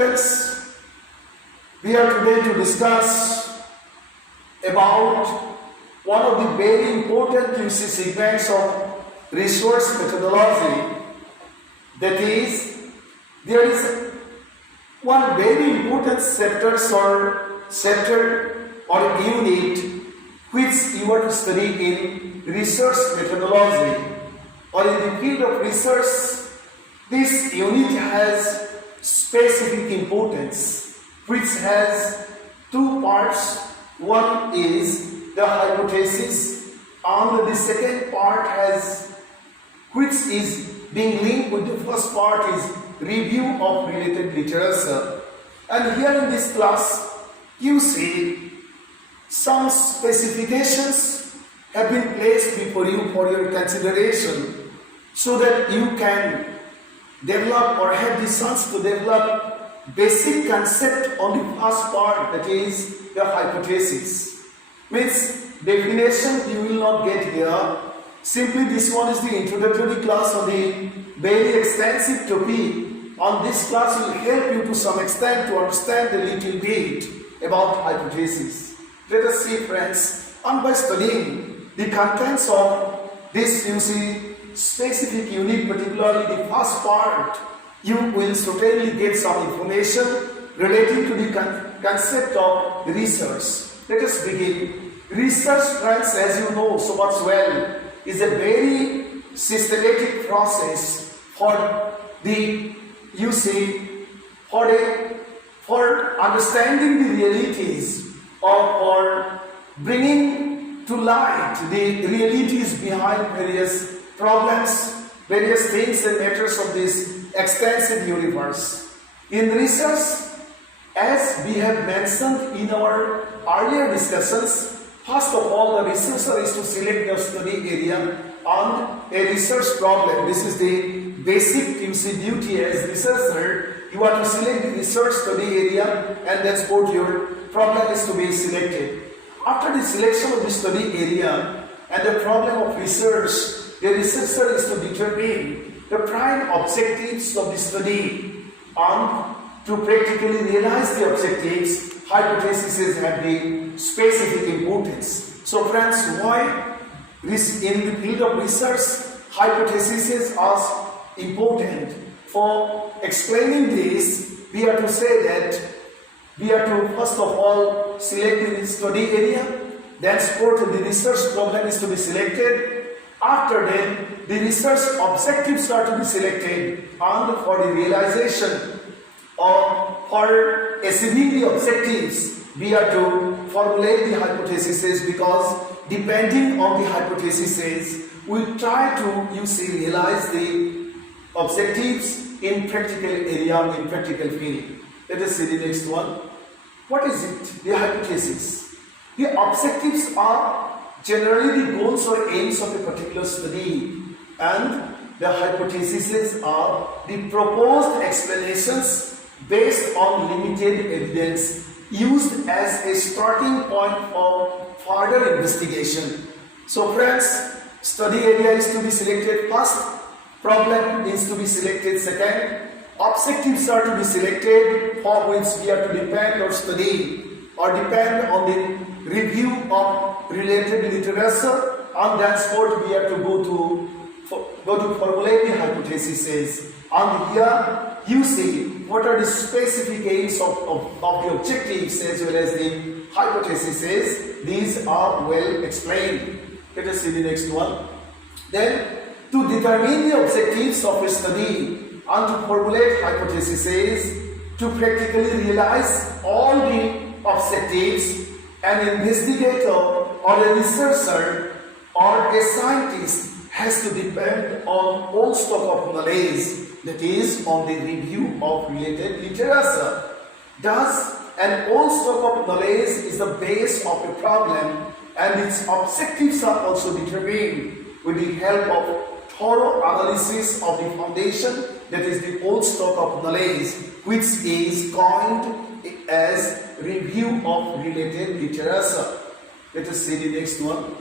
participants, we are today to discuss about one of the very important segments of resource methodology. That is, there is one very important chapter or unit which you are to study in research methodology or in the field of research. This unit has specific importance which has two parts. One is the hypothesis and the second part which is being linked with the first part is review of related literature. And here in this class you see some specifications have been placed before you for your consideration so that you can develop or have the chance to develop basic concept on the first part, that is the hypothesis. Means definition you will not get here. Simply this one is the introductory class on the very extensive topic. On this class will help you to some extent to understand a little bit about hypothesis. Let us see, friends, and by studying the contents of this specific unit, particularly the first part, you will certainly get some information relating to the concept of research. Let us begin. Research, friends, as you know so much well, is a very systematic process for understanding the realities or bringing to light the realities behind various problems, various things and matters of this extensive universe. In research, as we have mentioned in our earlier discussions, first of all, the researcher is to select the study area on a research problem. This is the basic duty as researcher. You are to select the research study area, and that's what your problem is to be selected. After the selection of the study area and the problem of research, the researcher is to determine the prime objectives of the study, and to practically realize the objectives, hypotheses have the specific importance. So friends, why in the field of research hypotheses are important? For explaining this, we have to say that we have to first of all select the study area, then support the research problem is to be selected. After that, the research objectives are to be selected, and for the realization or for achieving the objectives, we have to formulate the hypotheses, because depending on the hypotheses, we try to realize the objectives in practical area, in practical field. Let us see the next one. What is it? The hypothesis. The objectives are generally the goals or aims of a particular study, and the hypotheses are the proposed explanations based on limited evidence used as a starting point for further investigation. So friends, study area is to be selected first, problem is to be selected second, objectives are to be selected for which we have to depend or study or depend on the review of related literature, and that's what we have to go to formulate the hypotheses. And here you see what are the specific aims of the objectives as well as the hypotheses. These are well explained. Let us see the next one. Then, to determine the objectives of a study and to formulate hypotheses, to practically realize all the objectives, an investigator or a researcher or a scientist has to depend on all stock of knowledge, that is, on the review of related literature. Thus, an all stock of knowledge is the base of a problem, and its objectives are also determined with the help of thorough analysis of the foundation, that is the old stock of knowledge, which is coined as review of related literature. Let us see the next one.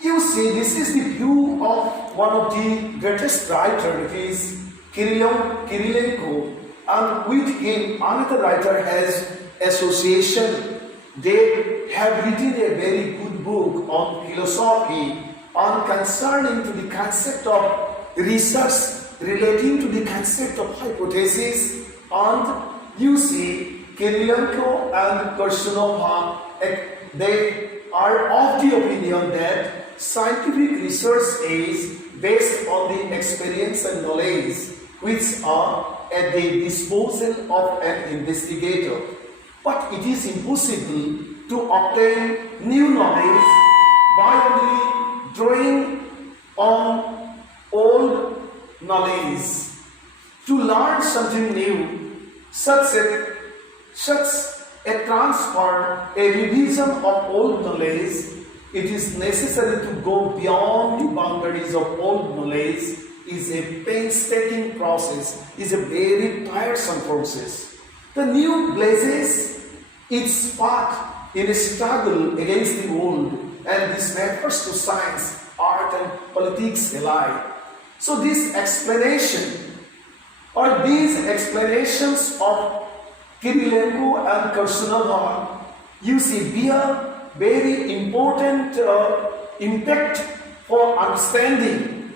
You see, this is the view of one of the greatest writer, it is Kirilenko. And with him, another writer has association. They have written a very good book on philosophy, on concerning to the concept of research relating to the concept of hypothesis. And you see, Kirilenko and Korshunova, they are of the opinion that scientific research is based on the experience and knowledge which are at the disposal of an investigator. But it is impossible to obtain new knowledge by only drawing on old knowledge. To learn something new, such a transfer, a revision of old knowledge, it is necessary to go beyond the boundaries of old knowledge, is a painstaking process, is a very tiresome process. The new blazes its path in a struggle against the old, and this refers to science, art and politics alike. So this explanation, or these explanations of Kirilenko and Korshunova, you see, bear very important impact for understanding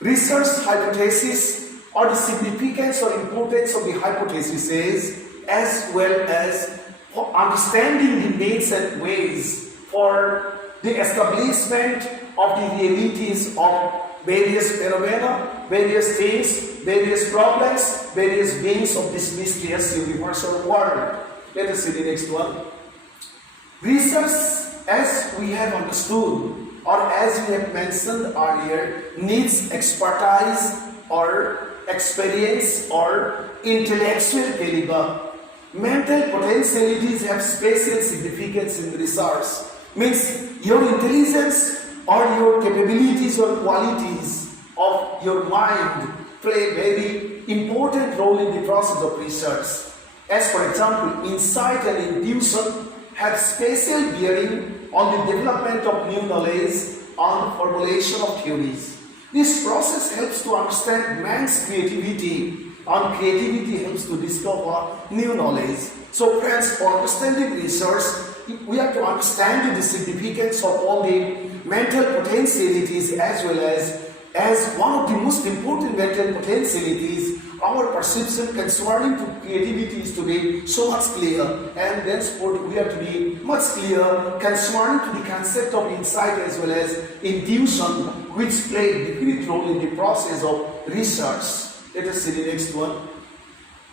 research hypothesis, or the significance or importance of the hypotheses, as well as for understanding the means and ways for the establishment of the realities of various phenomena, various things, various problems, various beings of this mysterious universal world. Let us see the next one. Research, as we have understood, or as we have mentioned earlier, needs expertise or experience or intellectual caliber. Mental potentialities have special significance in research. Means your intelligence or your capabilities or qualities of your mind play a very important role in the process of research. As for example, insight and intuition have special bearing on the development of new knowledge and formulation of theories. This process helps to understand man's creativity, and creativity helps to discover new knowledge. So friends, for understanding research, we have to understand the significance of all the mental potentialities, as well as one of the most important mental potentialities, our perception concerning to creativity is to be so much clear, and thenceforth we have to be much clear concerning to the concept of insight as well as intuition, which play a different role in the process of research. Let us see the next one.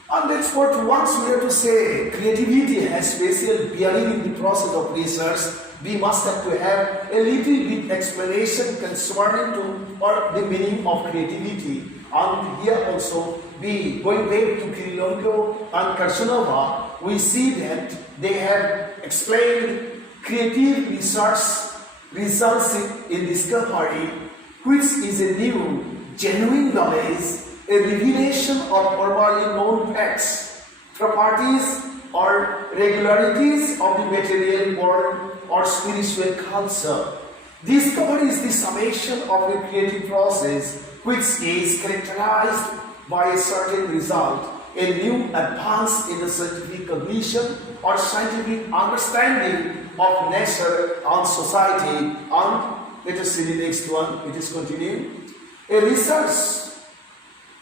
And that's what once we have to say creativity has special bearing in the process of research, we must have to have a little bit explanation concerning to or the meaning of creativity. And here also, we going back to Kirilenko and Korshunova, we see that they have explained creative research results in discovery, which is a new, genuine knowledge, a revelation of formerly known facts, properties or regularities of the material world or spiritual culture. Discovery is the summation of a creative process which is characterized by a certain result, a new advance in the scientific cognition or scientific understanding of nature and society. And let us see the next one, it is continuing. A research,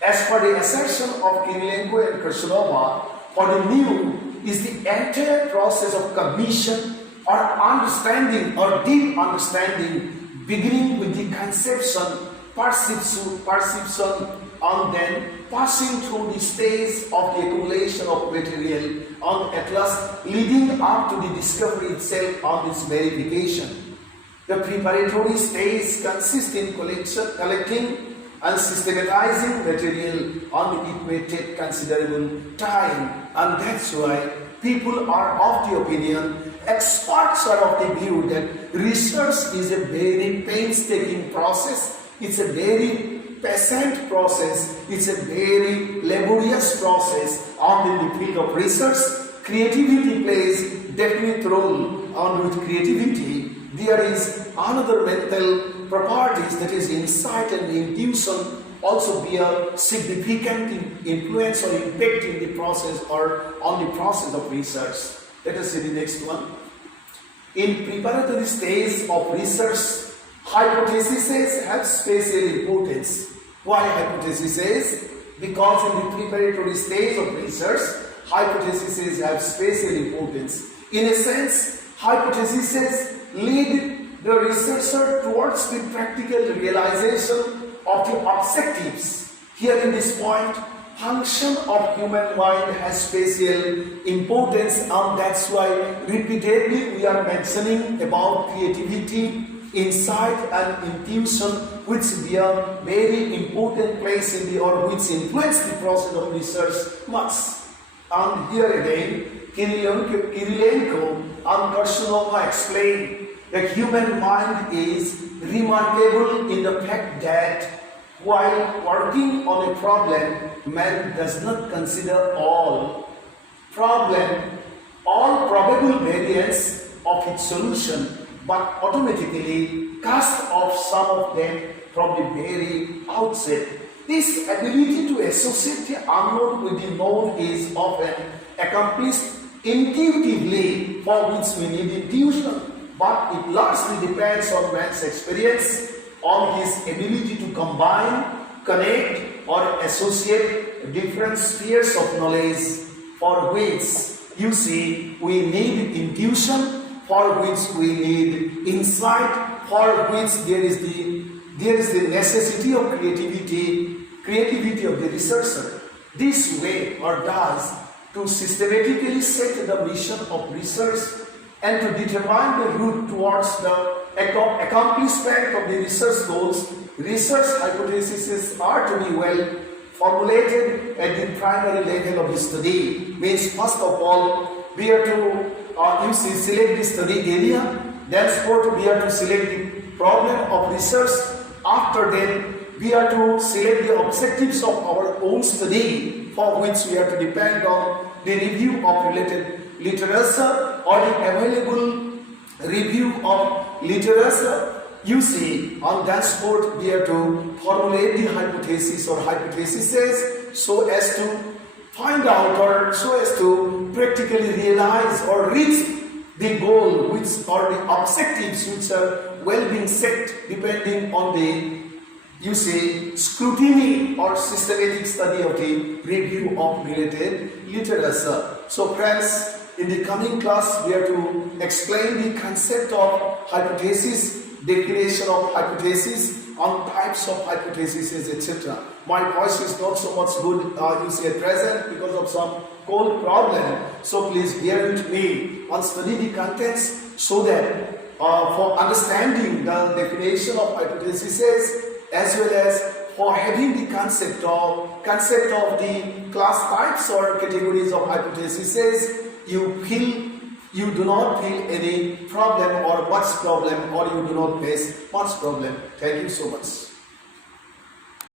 as per the assertion of Kirilenko and Korshunova, for the new is the entire process of cognition or understanding or deep understanding, beginning with the conception, perception, and then passing through the stage of the accumulation of material, and at last leading up to the discovery itself and its verification. The preparatory stage consists in collecting and systematizing material, and it may take considerable time, and that's why people are of the opinion, experts are of the view that research is a very painstaking process, it's a very patient process, it's a very laborious process, and in the field of research, creativity plays definite role, and with creativity there is another mental properties, that is insight and intuition also be a significant influence or impact in the process or on the process of research. Let us see the next one. In preparatory stage of research, hypotheses have special importance. Why hypotheses? Because in the preparatory stage of research, hypotheses have special importance. In a sense, hypotheses lead the researcher towards the practical realization of the objectives. Here in this point, function of human mind has special importance, and that's why repeatedly we are mentioning about creativity, insight and intuition, which bear very important place in the or which influence the process of research much. And here again, Kirilenko and Korshunova explain that human mind is remarkable in the fact that while working on a problem, man does not consider all probable variants of its solution, but automatically cast off some of them from the very outset. This ability to associate the unknown with the known is often accomplished intuitively, for which we need intuition, but it largely depends on man's experience, on his ability to combine, connect or associate different spheres of knowledge, for which you see we need intuition, for which we need insight, for which there is the necessity of creativity of the researcher. This way or does to systematically set the mission of research and to determine the route towards the accomplishment of the research goals. Research hypotheses are to be well formulated at the primary level of the study. Means first of all, we are to select the study area, then we are to select the problem of research. After that, we are to select the objectives of our own study, for which we are to depend on the review of related literature or the available review of literature. You see, on that spot we are to formulate the hypothesis or hypotheses so as to find out or so as to practically realize or reach the goal which or the objectives which are well being set depending on the scrutiny or systematic study of the review of related literature. So friends, in the coming class we are to explain the concept of hypothesis, definition of hypothesis, on types of hypotheses, etc. My voice is not so much good at present because of some cold problem. So please bear with me and study the contents so that for understanding the definition of hypotheses as well as for having the concept of the class types or categories of hypotheses, you do not feel any problem or much problem, or you do not face much problem. Thank you so much.